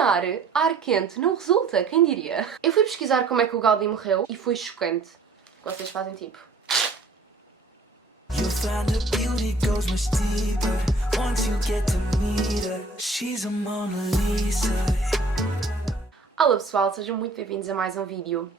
enganar ar quente não resulta, quem diria? Eu fui pesquisar como é que o Gaudí morreu e foi chocante. Vocês fazem tipo... Olá pessoal, sejam muito bem-vindos a mais um vídeo.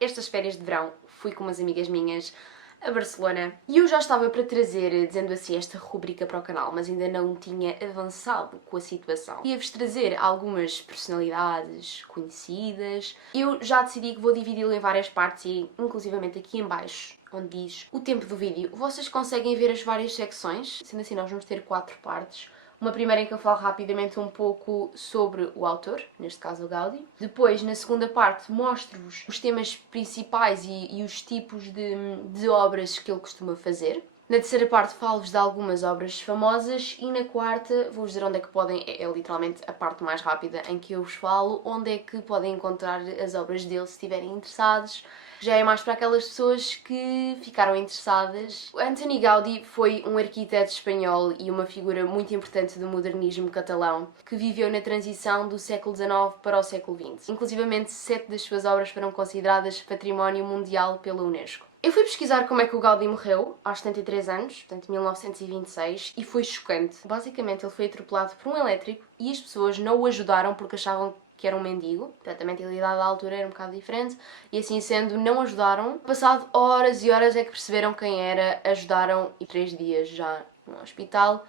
Estas férias de verão, fui com umas amigas minhas a Barcelona e eu já estava para trazer, dizendo assim, esta rubrica para o canal, mas ainda não tinha avançado com a situação. Ia-vos trazer algumas personalidades conhecidas. Eu já decidi que vou dividi-lo em várias partes e, inclusivamente aqui em baixo, onde diz o tempo do vídeo, vocês conseguem ver as várias secções. Sendo assim, nós vamos ter 4 partes. Uma primeira em que eu falo rapidamente um pouco sobre o autor, neste caso o Gaudí. Depois, na segunda parte, mostro-vos os temas principais e os tipos de obras que ele costuma fazer. Na terceira parte falo-vos de algumas obras famosas e na quarta vou-vos dizer onde é que podem, é literalmente a parte mais rápida em que eu vos falo, onde é que podem encontrar as obras dele se estiverem interessados. Já é mais para aquelas pessoas que ficaram interessadas. Antoni Gaudí foi um arquiteto espanhol e uma figura muito importante do modernismo catalão, que viveu na transição do século XIX para o século XX. Inclusivamente, 7 das suas obras foram consideradas Património Mundial pela Unesco. Eu fui pesquisar como é que o Gaudí morreu, aos 73 anos, portanto 1926, e foi chocante. Basicamente ele foi atropelado por um elétrico e as pessoas não o ajudaram porque achavam que era um mendigo, portanto a mentalidade da altura era um bocado diferente, e assim sendo não ajudaram. Passado horas e horas é que perceberam quem era, ajudaram e 3 dias já no hospital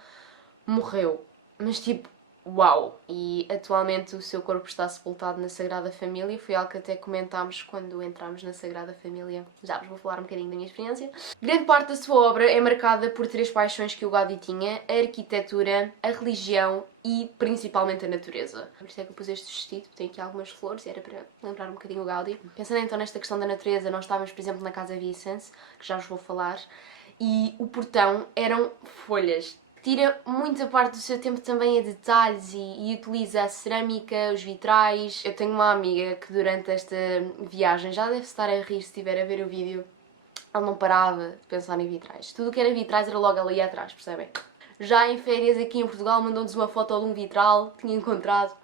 morreu. Mas tipo, uau! E atualmente o seu corpo está sepultado na Sagrada Família, foi algo que até comentámos quando entramos na Sagrada Família. Já vos vou falar um bocadinho da minha experiência. Grande parte da sua obra é marcada por 3 paixões que o Gaudí tinha: a arquitetura, a religião e principalmente a natureza. Por isso é que eu pus este vestido, tem aqui algumas flores, era para lembrar um bocadinho o Gaudí. Pensando então nesta questão da natureza, nós estávamos, por exemplo, na Casa Vicens, que já vos vou falar, e o portão eram folhas. Tira muita parte do seu tempo também a detalhes e utiliza a cerâmica, os vitrais. Eu tenho uma amiga que durante esta viagem já deve estar a rir se estiver a ver o vídeo. Ela não parava de pensar em vitrais. Tudo o que era vitrais era logo ali atrás, percebem? Já em férias aqui em Portugal mandou-nos uma foto de um vitral que tinha encontrado.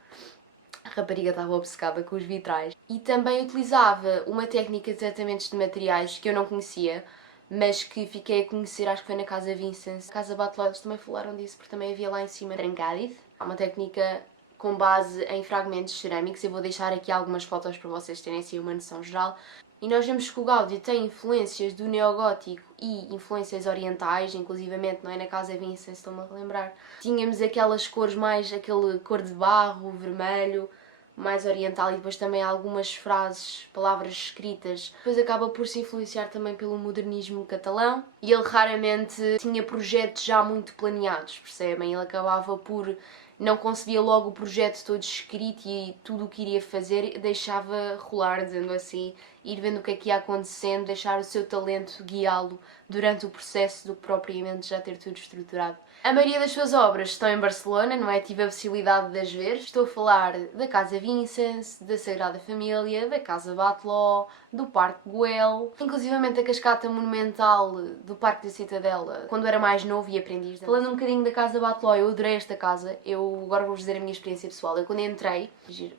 A rapariga estava obcecada com os vitrais. E também utilizava uma técnica de tratamentos de materiais que eu não conhecia, mas que fiquei a conhecer, acho que foi na Casa Vicens. A Casa Batlló, eles também falaram disso, porque também havia lá em cima em Cádiz. Há uma técnica com base em fragmentos cerâmicos. Eu vou deixar aqui algumas fotos para vocês terem assim uma noção geral. E nós vemos que o Gaudí tem influências do neogótico e influências orientais, inclusivamente, não é? Na Casa Vicens, estou-me a relembrar. Tínhamos aquelas cores mais, aquele cor de barro, vermelho, mais oriental, e depois também algumas frases, palavras escritas. Depois acaba por se influenciar também pelo modernismo catalão e ele raramente tinha projetos já muito planeados, percebem? Ele acabava por não concebia logo o projeto todo escrito e tudo o que iria fazer, deixava rolar, dizendo assim, ir vendo o que é que ia acontecendo, deixar o seu talento guiá-lo durante o processo do que propriamente já ter tudo estruturado. A maioria das suas obras estão em Barcelona, não é? Tive a possibilidade de as ver. Estou a falar da Casa Vicens, da Sagrada Família, da Casa Batlló, do Parque Güell, inclusivamente a cascata monumental do Parque da Citadela, quando era mais novo e aprendiz. Falando um bocadinho da Casa Batlló, eu adorei esta casa. Eu agora vou-vos dizer a minha experiência pessoal. Eu quando entrei,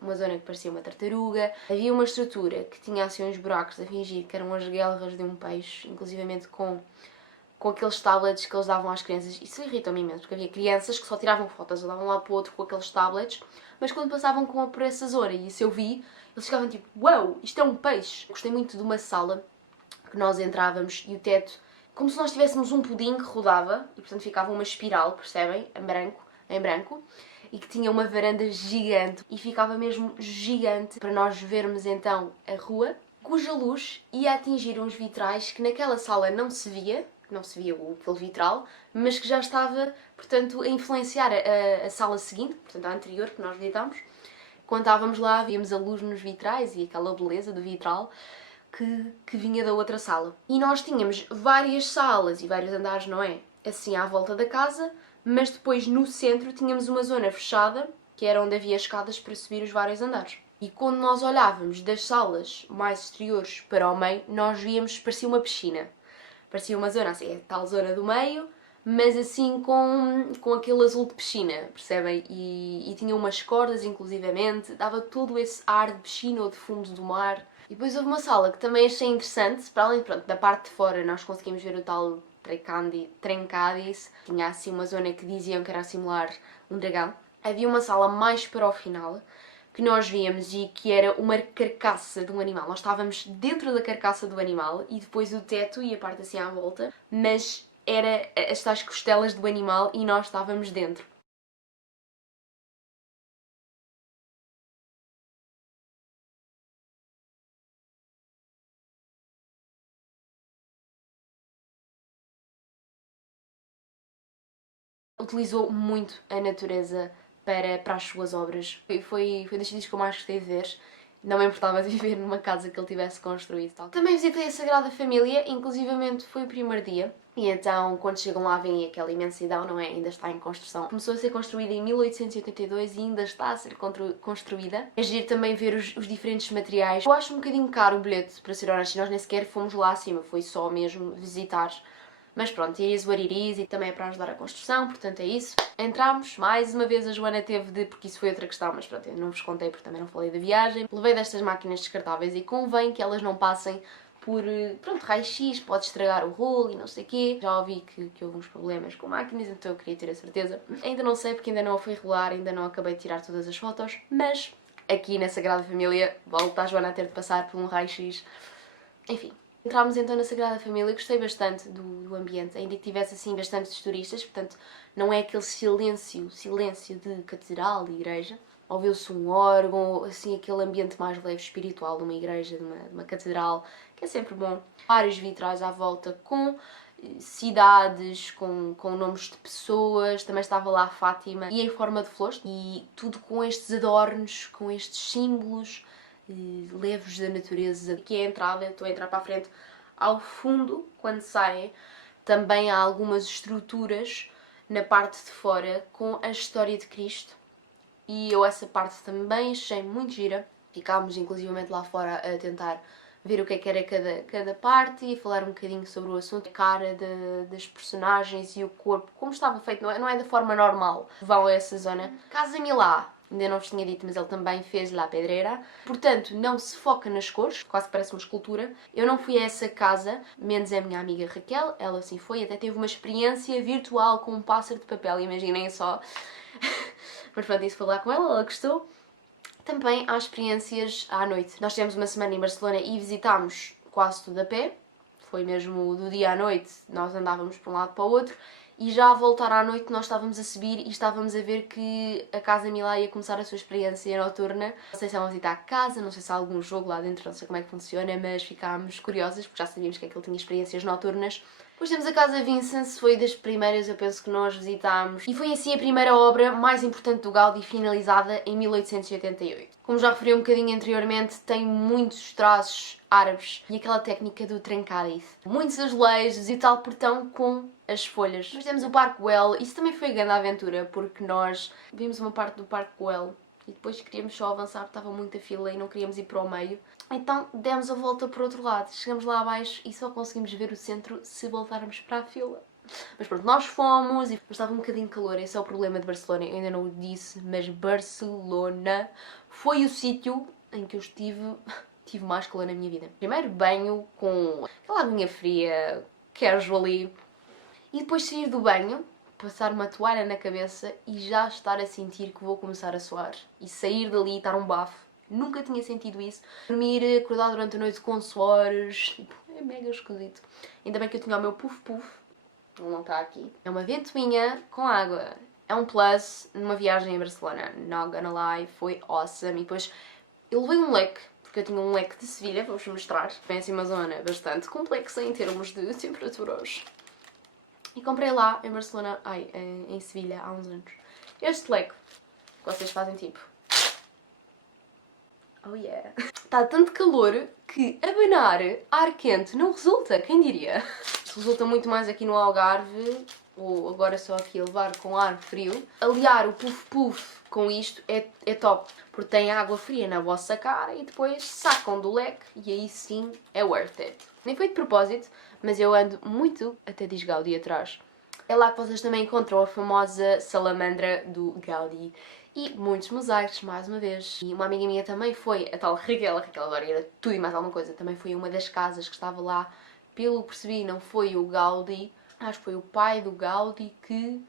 uma zona que parecia uma tartaruga, havia uma estrutura que tinha assim uns buracos a fingir que eram as guelras de um peixe, inclusivamente com aqueles tablets que eles davam às crianças. Isso irritou-me imenso, porque havia crianças que só tiravam fotos ou davam lá para o outro com aqueles tablets, mas quando passavam por essa zona, e isso eu vi, eles ficavam tipo, uau, isto é um peixe. Gostei muito de uma sala que nós entrávamos e o teto, como se nós tivéssemos um pudim que rodava, e portanto ficava uma espiral, percebem? Em branco, e que tinha uma varanda gigante, e ficava mesmo gigante para nós vermos então a rua, cuja luz ia atingir uns vitrais que naquela sala não se via aquele vitral, mas que já estava, portanto, a influenciar a sala seguinte, portanto a anterior que nós visitámos. Quando estávamos lá, víamos a luz nos vitrais e aquela beleza do vitral que vinha da outra sala. E nós tínhamos várias salas e vários andares, não é? Assim à volta da casa, mas depois no centro tínhamos uma zona fechada, que era onde havia escadas para subir os vários andares. E quando nós olhávamos das salas mais exteriores para o meio, nós víamos, parecia uma piscina. Parecia uma zona assim, a tal zona do meio, mas assim com aquele azul de piscina, percebem? E tinha umas cordas, inclusivamente, dava todo esse ar de piscina ou de fundo do mar. E depois houve uma sala que também achei interessante, para além, pronto, da parte de fora nós conseguimos ver o tal Trencadis, tinha assim uma zona que diziam que era a simular um dragão. Havia uma sala mais para o final, que nós víamos e que era uma carcaça de um animal. Nós estávamos dentro da carcaça do animal e depois o teto e a parte assim à volta, mas era as tais costelas do animal e nós estávamos dentro. Utilizou muito a natureza para as suas obras. Foi das sítios que eu mais gostei de ver. Não me importava de viver numa casa que ele tivesse construído. Tal. Também visitei a Sagrada Família, inclusivamente foi o primeiro dia. E então, quando chegam lá, vem aquela imensidão, não é? Ainda está em construção. Começou a ser construída em 1882 e ainda está a ser construída. É giro também ver os diferentes materiais. Eu acho um bocadinho caro o bilhete, para ser honesto. Nós nem sequer fomos lá acima, foi só mesmo visitar. Mas pronto, it is what it is e também é para ajudar a construção, portanto é isso. Entramos, mais uma vez a Joana teve de, porque isso foi outra questão, mas pronto, eu não vos contei porque também não falei da viagem. Levei destas máquinas descartáveis e convém que elas não passem por, pronto, raio-x, pode estragar o rolo e não sei o quê. Já ouvi que houve uns problemas com máquinas, então eu queria ter a certeza. Ainda não sei porque ainda não a fui regular, ainda não acabei de tirar todas as fotos, mas aqui na Sagrada Família volta a Joana a ter de passar por um raio-x. Enfim. Entrámos então na Sagrada Família, gostei bastante do ambiente, ainda que tivesse assim bastantes turistas, portanto não é aquele silêncio de catedral e igreja. Ouviu-se um órgão, assim aquele ambiente mais leve espiritual de uma igreja, de uma catedral, que é sempre bom. Vários vitrais à volta com cidades, com nomes de pessoas, também estava lá a Fátima, e em forma de flores, e tudo com estes adornos, com estes símbolos leves da natureza. Aqui é a entrada, estou a entrar para a frente. Ao fundo, quando saem, também há algumas estruturas na parte de fora com a história de Cristo e eu essa parte também achei muito gira. Ficámos inclusivamente lá fora a tentar ver o que era cada parte e falar um bocadinho sobre o assunto, a cara das personagens e o corpo, como estava feito, não é da forma normal. Vão a essa zona. Casa Milá, ainda não vos tinha dito, mas ele também fez La Pedreira. Portanto, não se foca nas cores, quase que parece uma escultura. Eu não fui a essa casa, menos a minha amiga Raquel, ela sim foi, até teve uma experiência virtual com um pássaro de papel, imaginem só. Mas pronto, isso foi lá com ela gostou. Também há experiências à noite. Nós tivemos uma semana em Barcelona e visitámos quase tudo a pé. Foi mesmo do dia à noite, nós andávamos para um lado para o outro. E já a voltar à noite nós estávamos a subir e estávamos a ver que a Casa Milá ia começar a sua experiência noturna. Não sei se é uma visita à casa, não sei se há algum jogo lá dentro, não sei como é que funciona, mas ficámos curiosas porque já sabíamos que aquilo tinha experiências noturnas. Depois temos a Casa Vicens, foi das primeiras, eu penso que nós visitámos. E foi assim a primeira obra mais importante do Gaudí, finalizada em 1888. Como já referi um bocadinho anteriormente, tem muitos traços árabes e aquela técnica do trencadis. Muitos azulejos e tal portão com as folhas. Depois temos o Parque Güell, isso também foi grande aventura, porque nós vimos uma parte do Parque Güell e depois queríamos só avançar, porque estava muita fila e não queríamos ir para o meio. Então demos a volta por outro lado, chegamos lá abaixo e só conseguimos ver o centro se voltarmos para a fila. Mas pronto, nós fomos e estava um bocadinho de calor, esse é o problema de Barcelona, eu ainda não o disse, mas Barcelona foi o sítio em que eu tive mais calor na minha vida. Primeiro banho com aquela aguinha fria, casually, e depois sair do banho, passar uma toalha na cabeça e já estar a sentir que vou começar a suar. E sair dali e estar um bafo. Nunca tinha sentido isso. Dormir, acordar durante a noite com suores, tipo, é mega esquisito. Ainda bem que eu tinha o meu puff-puff. Ele não está aqui. É uma ventoinha com água. É um plus numa viagem em Barcelona. Not gonna lie, foi awesome. E depois eu levei um leque, porque eu tinha um leque de Sevilha, vou-vos mostrar. É assim uma zona bastante complexa em termos de temperaturas. E comprei lá em Barcelona, em Sevilha, há uns anos. Este leque, que vocês fazem tipo... Oh yeah! Está tanto calor que abanar ar quente não resulta, quem diria? Resulta muito mais aqui no Algarve, ou agora só aqui a levar com ar frio. Aliar o puff-puff com isto é top, porque tem água fria na vossa cara e depois sacam do leque e aí sim é worth it. Nem foi de propósito, mas eu ando muito até diz Gaudí atrás. É lá que vocês também encontram a famosa salamandra do Gaudí e muitos mosaicos, mais uma vez. E uma amiga minha também foi, a tal Raquel adora ir a tudo e mais alguma coisa, também foi uma das casas que estava lá. Pelo que percebi, não foi o Gaudí, acho que foi o pai do Gaudí que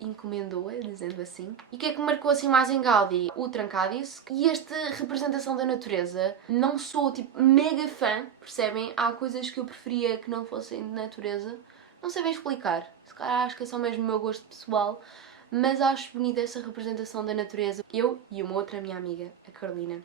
encomendou-a, dizendo assim. E o que é que me marcou assim mais em Gaudí? O Trancadis e esta representação da natureza. Não sou tipo mega fã, percebem? Há coisas que eu preferia que não fossem de natureza. Não sei bem explicar. Se calhar acho que é só mesmo o meu gosto pessoal. Mas acho bonita essa representação da natureza. Eu e uma outra minha amiga, a Carolina,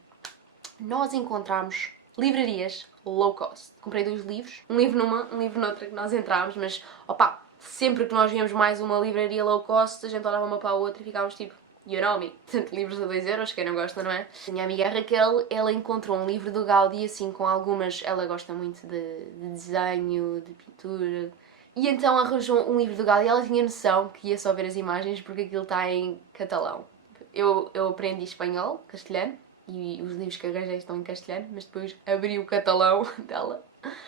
nós encontramos livrarias low cost. Comprei 2 livros, um livro numa, um livro noutra que nós entrámos, mas opá, sempre que nós víamos mais uma livraria low cost, a gente olhava uma para a outra e ficávamos tipo, you know me, tanto livros a 2€, quem não gosta, não é? A minha amiga Raquel, ela encontrou um livro do Gaudí assim com algumas, ela gosta muito de desenho, de pintura, e então arranjou um livro do Gaudí e ela tinha noção que ia só ver as imagens porque aquilo está em catalão. Eu aprendi espanhol, castelhano, e os livros que arranjei estão em castelhano, mas depois abri o catalão dela.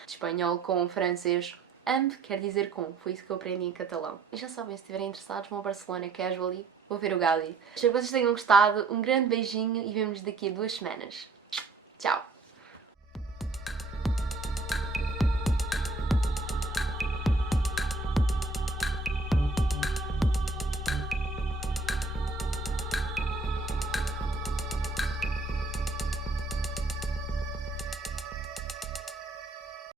Espanhol com francês. And quer dizer com. Foi isso que eu aprendi em catalão. E já sabem, se estiverem interessados, vão a Barcelona, casually, vou ver o Gaudí. Espero que vocês tenham gostado. Um grande beijinho e vemo-nos daqui a 2 semanas. Tchau!